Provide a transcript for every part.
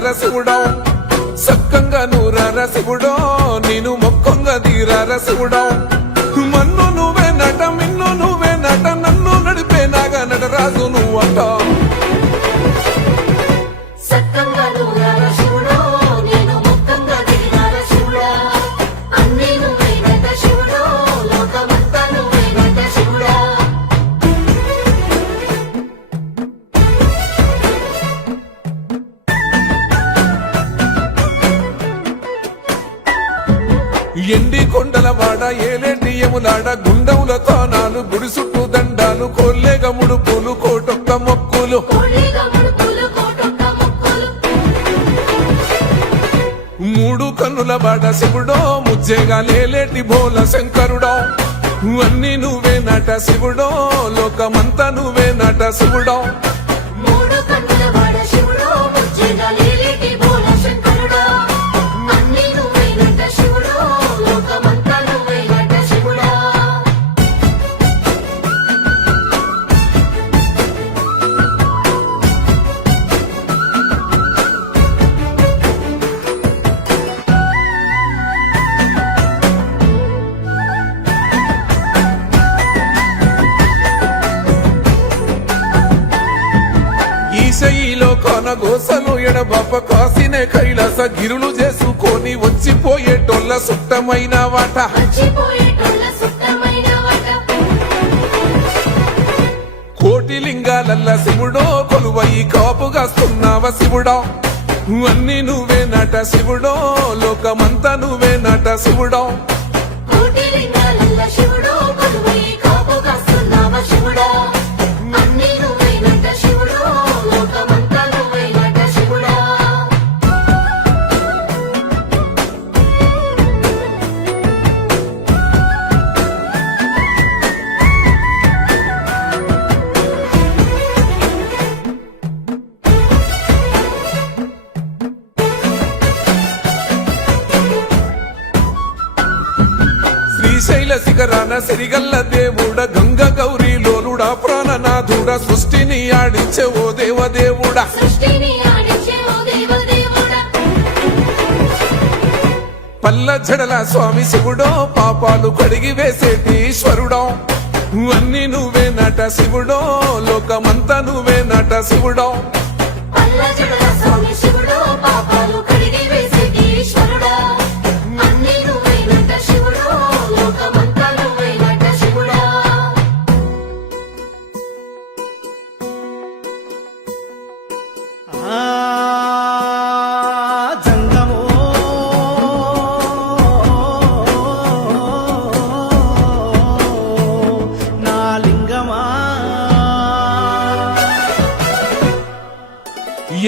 తీరార శివుడో సక్కంగా నూరార శివుడో నేను మొక్కంగా తీరార శివుడో మన్ను నువ్వే నట మిన్ను నువ్వే నట నన్ను నడిపే నాగా నటరాజు నువ్వంట ఎండి కొండల వాడ ఏలేటి యములాడ గుండముల తానాలు గుడి చుట్టూ దండాలు కొల్లేగ ముడుపులు కోటొక్క మొక్కులు మూడు కన్నుల వాడ శివుడో ముజ్జేగా లేలేటి బోల శంకరుడో అన్ని నువ్వే నట శివుడో లోకమంతా నువ్వే నట శివుడో ఈశయిలో కొన గోసలు ఎడబాప కాసినే కైలాస గిరులు చేసుకొని వచ్చిపోయేటోళ్ళ సుట్టమైన వాట కోటి లింగాలల్ల శివుడో కొలువయి కాపుగాస్తున్నావ శివుడో అన్ని నువ్వే నట శివుడో లోకమంతా నువ్వే నట శివుడో శ్రీశైల శిఖరాన సిరిగల్ల దేవుడ గంగ గౌరీ లోలుడా ప్రాణనాథుడ సృష్టిని ఆడించే ఓ దేవదేవుడా పల్ల జడల స్వామి శివుడో పాపాలు కడిగి వేసేటి ఈశ్వరుడో అన్ని నువ్వే నట శివుడో లోకమంతా నువ్వే నట శివుడో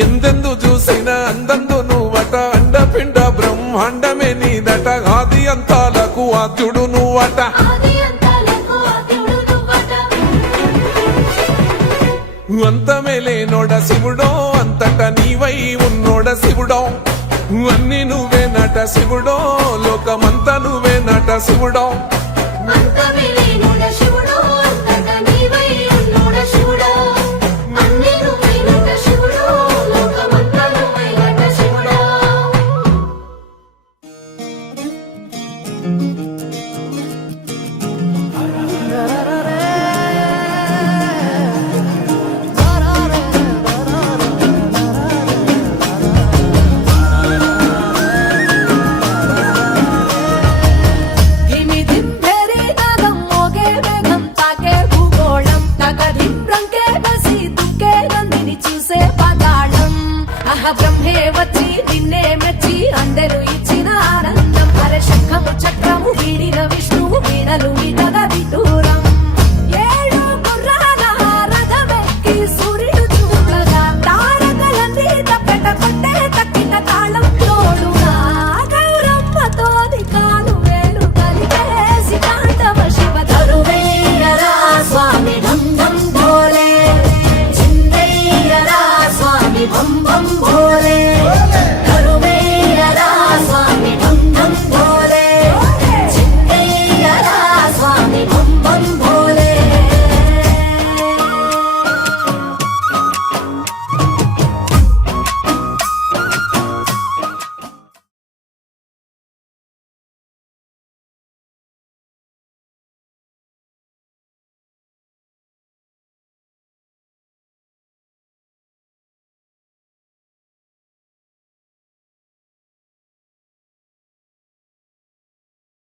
ఎందెందు చూసినా అందందు నువ్వట అండపిండ బ్రహ్మాండమే నీదట ఆది అంతాలకు ఆద్యుడు నువ్వట అంతమే లేనోడ శివుడో అంతట నీవై ఉన్నోడ శివుడో అన్ని నువ్వే నట శివుడో లోకమంతా నువ్వే నట శివుడో